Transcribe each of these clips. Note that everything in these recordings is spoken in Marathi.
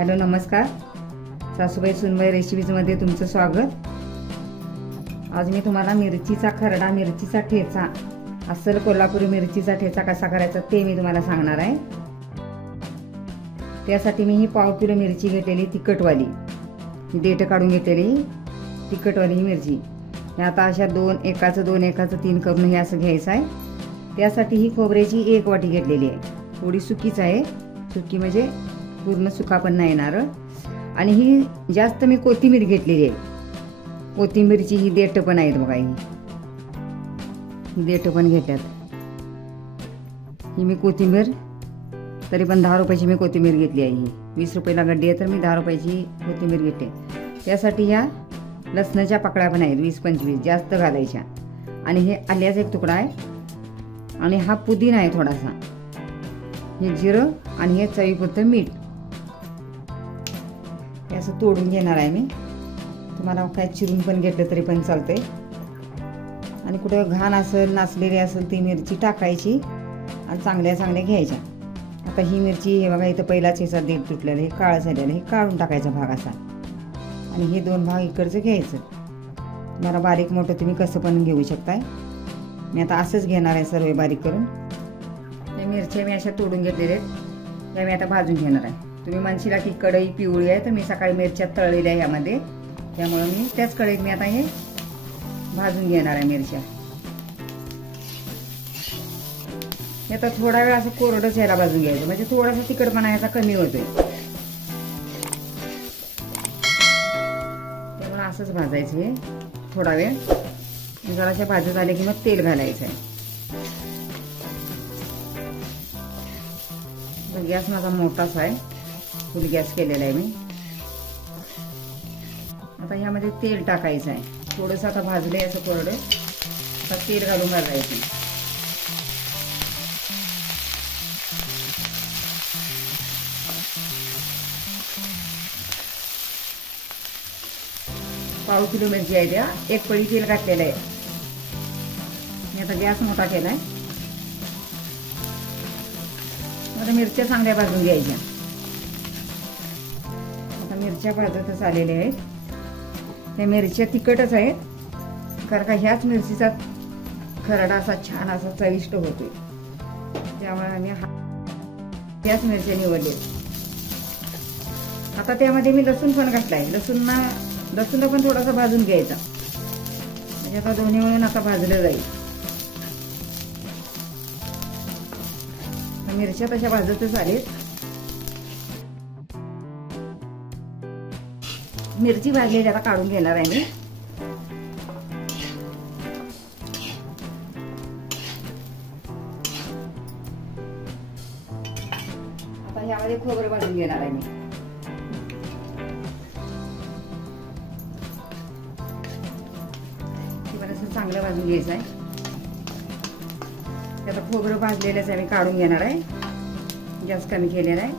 हॅलो नमस्कार, सासूबाई सुनबाई रेसिपीजमध्ये तुमचं स्वागत। आज मी तुम्हाला मिरचीचा खरडा, मिरचीचा ठेचा, अस्सल कोल्हापुरी मिरचीचा ठेचा कसा करायचा ते मी तुम्हाला सांगणार आहे। त्यासाठी मी ही पाव किलो मिरची घेतलेली, तिखटवाली, देठ काढून घेतलेली तिखटवाली ही मिरची। हे आता अशा एकाचं 2 एकाचं 3 करून हे असं घ्यायचं आहे। त्यासाठी ही खोबऱ्याची 1 वाटी घेतलेली आहे, थोडी सुकीच आहे, सुकी म्हणजे पूर्ण सुका पण नाही येणार। आणि ही जास्त मी कोथिंबीर घेतलेली आहे, कोथिंबीरची ही देठ पण आहेत बघा, ही देठ पण घेतल्यात। ही मी कोथिंबीर तरी पण 10 रुपयाची मी कोथिंबीर घेतली आहे। ही 20 रुपयाला गड्डी आहे, तर मी 10 रुपयाची कोथिंबीर घेते। त्यासाठी ह्या लसणाच्या पाकळ्या पण आहेत, 20-25 जास्त घालायच्या। आणि हे आल्याचा 1 तुकडा आहे, आणि हा पुदिना आहे थोडासा, हे जिरं, आणि हे चवीपुरतं मीठ। हे असं तोडून घेणार आहे मी, तुम्हाला काय चिरून पण घेतलं तरी पण चालतंय। आणि कुठे घाण असेल, नासलेली असेल ती मिरची टाकायची आणि चांगल्या घ्यायच्या। आता ही मिरची हे बघा, इथं पहिलाच ह्याचा देठ तुटलेलं, हे काळं झालेलं, हे काढून टाकायचा भाग असा, आणि हे 2 भाग इकडचं घ्यायचं। तुम्हाला बारीक मोठं तुम्ही कसं पण घेऊ शकताय। मी आता असंच घेणार आहे सर्व बारीक करून। हे मिरच्या मी अशा तोडून घेतलेल्या आहेत, त्या मी आता भाजून घेणार आहे। तुम्ही म्हणशीला की कढई पिवळी आहे, तर मी सकाळी मिरच्या तळलेल्या आहे यामध्ये, त्यामुळे मी त्याच कढईत मी आता हे भाजून घेणार आहे मिरच्या। हे आता थोडा वेळ असं कोरडंच याला भाजून घ्यायचं, म्हणजे थोडासा तिखटपणा याचा कमी होतोय, त्यामुळे असंच भाजायचं हे थोडा वेळ। जराशा भाजत आले की मग तेल घालायचं आहे। गॅस माझा मोठाच आहे, फुल गॅस केलेला आहे मी। आता ह्यामध्ये तेल टाकायचं आहे, थोडंसं आता भाजलंय असं कोरडं, आता तेल घालून भाजायचं। पाव किलो मिरची आहे, त्या 1 पळी तेल घातलेलं आहे। मी आता गॅस मोठा केलाय, आता मिरच्या चांगल्या भाजून घ्यायच्या। आता मिरच्या भाजतच आलेल्या आहेत, त्या मिरच्या तिखटच आहेत, कारण का ह्याच मिरचीचा खरडा असा छान असा चविष्ट होतोय, त्यामुळे आम्ही त्याच मिरच्या निवडल्या। आता त्यामध्ये मी लसूण पण घातलाय, लसूणला पण थोडासा भाजून घ्यायचा, म्हणजे आता दोन्ही मिळून आता भाजलं जाईल। मिरच्या तशा भाजतच आलेत, मिरची भाजलेली आता काढून घेणार आहे मी। आता ह्यामध्ये खोबरं भाजून घेणार आहे मी। चांगलं भाजून घ्यायचं आहे, आता खोबरं भाजलेलंच आहे, मी काढून घेणार आहे, गॅस कमी केलेला आहे।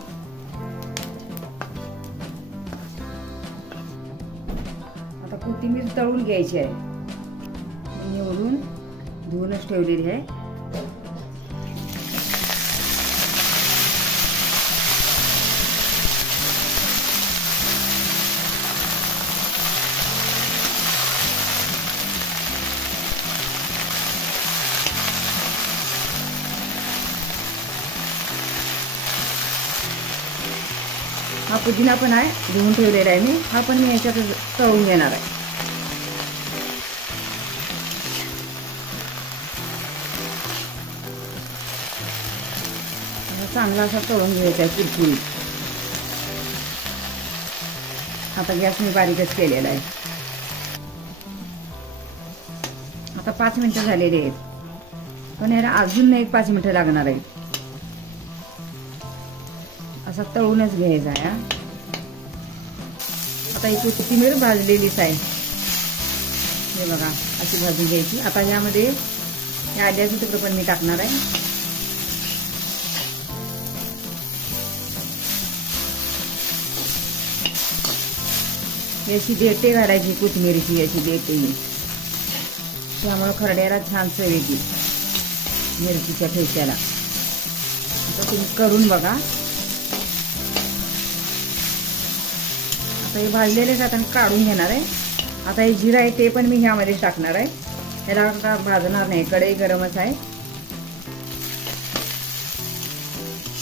आता कोथिंबीर तळून घ्यायची आहे, निवडून धुवूनच ठेवलेली आहे। हा पुदिना पण आहे, धुवून ठेवलेला आहे मी, हा पण मी याच्यात तळून घेणार आहे। चांगला असा तळून घ्यायचा आहे कुरकुरीत। आता गॅस मी बारीकच केलेला आहे। आता 5 मिनिटं झालेली आहेत, पण याला अजून एक 5 मिनिटं लागणार आहेत। असा तळूनच घ्यायचा आहे। आता ही कोथिंबीर भाजलेलीच आहे, हे बघा अशी भाजून घ्यायची। आता यामध्ये आल्याचं तुकडं पण मी टाकणार आहे। याची देठे घालायची, कोथिंबीरची याची देठे, त्यामुळे खरड्याला छान चव येते मिरचीच्या ठेच्याला। आता तुम्ही करून बघा, आता हे भाजलेलेच आता काढून घेणार आहे. आता हे जिरं आहे ते पण मी ह्यामध्ये टाकणार आहे. ह्याला आता भाजणार नाही, कढई गरमच आहे.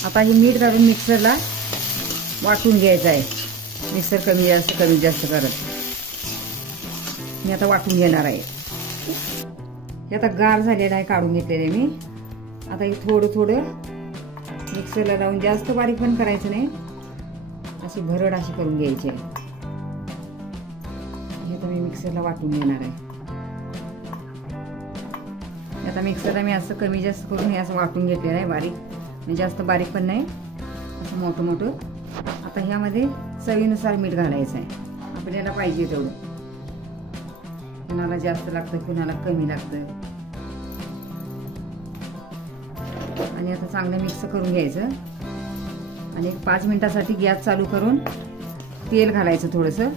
आता हे मीठ घालून मिक्सरला वाटून घ्यायचं आहे. मिक्सर कमी जास्त करत मी आता वाटून घेणार आहे. हे आता गार झालेलं आहे, काढून घेतलेलं मी. आता हे थोडं मिक्सरला लावून, जास्त बारीक पण करायचं नाही, अशी भरड अशी करून घ्यायची आहे. हे आता मी मिक्सरला वाटून घेणार आहे. आता मिक्सरला मी असं कमी जास्त करून हे असं वाटून घेतलेलं आहे, बारीक म्हणजे जास्त बारीक पण नाही, असं मोठं. आता ह्यामध्ये चवीनुसार मीठ घालायचं आहे, आपल्याला पाहिजे तेवढं. कुणाला जास्त लागतं, कुणाला कमी लागतं. आणि आता चांगलं मिक्स करून घ्यायचं. आणि 5 मिनिटासाठी गॅस चालू करून तेल घालायचं थोडंसं.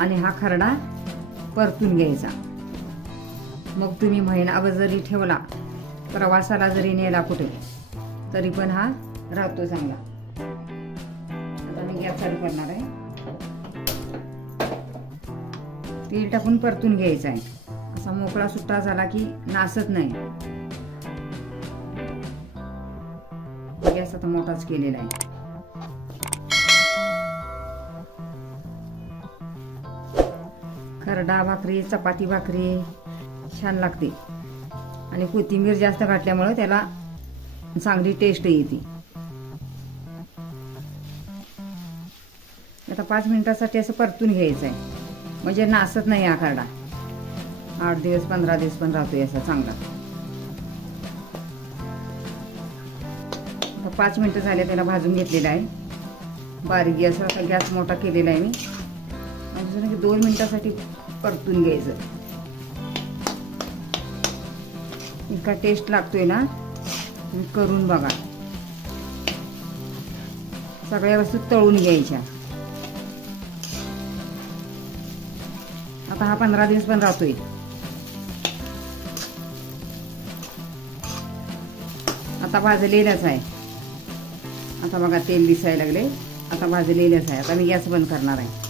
आणि हा खरडा परतून घ्यायचा. मग तुम्ही महिनाभर जरी ठेवला, प्रवासाला जरी नेला कुठे, तरी पण हा राहतो चांगला. आता मी गॅस चालू करणार आहे. तेल टाकून परतून घ्यायचं आहे. असा मोकळा सुट्टा झाला की नासत नाही. गॅस आता मोठाच केलेला आहे. खरडा भाकरी, चपाती भाकरी छान लागते. आणि कोथिंबीर जास्त घातल्यामुळे त्याला चांगली टेस्ट येते. आता 5 मिनिटासाठी असं परतून घ्यायचं आहे, म्हणजे नासत नाही हा खरडा. 8 दिवस 15 दिवस पण राहतोय असा चांगला. 5 मिनिटं झाले, त्याला भाजून घेतलेला आहे. बारीक गॅस मोठा केलेला आहे मी. आणि 2 मिनिटासाठी परतून घ्यायचं. इतका टेस्ट लागतोय ना, तुम्ही करून बघा. सगळ्या वस्तू तळून घ्यायच्या. आता हा 15 दिवस पण राहतोय. आता भाजलेलाच आहे. आता बघा तेल दिसायला लागले. आता भाजलेलंच आहे. आता मी गॅस बंद करणार आहे.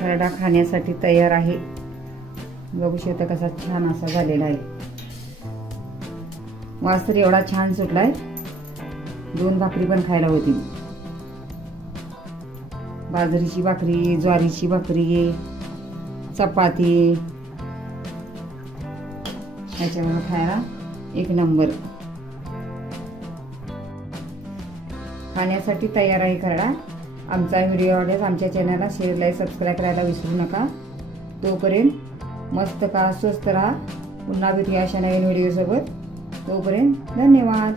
खरडा खाण्यासाठी तयार आहे. बघू शकता कसा छान असा झालेला आहे. वास तर एवढा छान सुटलाय. 2 भाकरी पण खायला होती. बाजरीची भाकरी, ज्वारीची भाकरी, चपाती ह्याच्यावर खायला एक नंबर. खाण्यासाठी तयार आहे खरडा. आमचा व्हिडिओ आवडल्यास आमच्या चॅनलला शेअर, लाईक, सबस्क्राईब करायला विसरू नका. तोपर्यंत मस्त का, स्वस्त राहा. पुन्हा भेटूया अशा नवीन व्हिडिओ सोबत. तोपर्यंत धन्यवाद.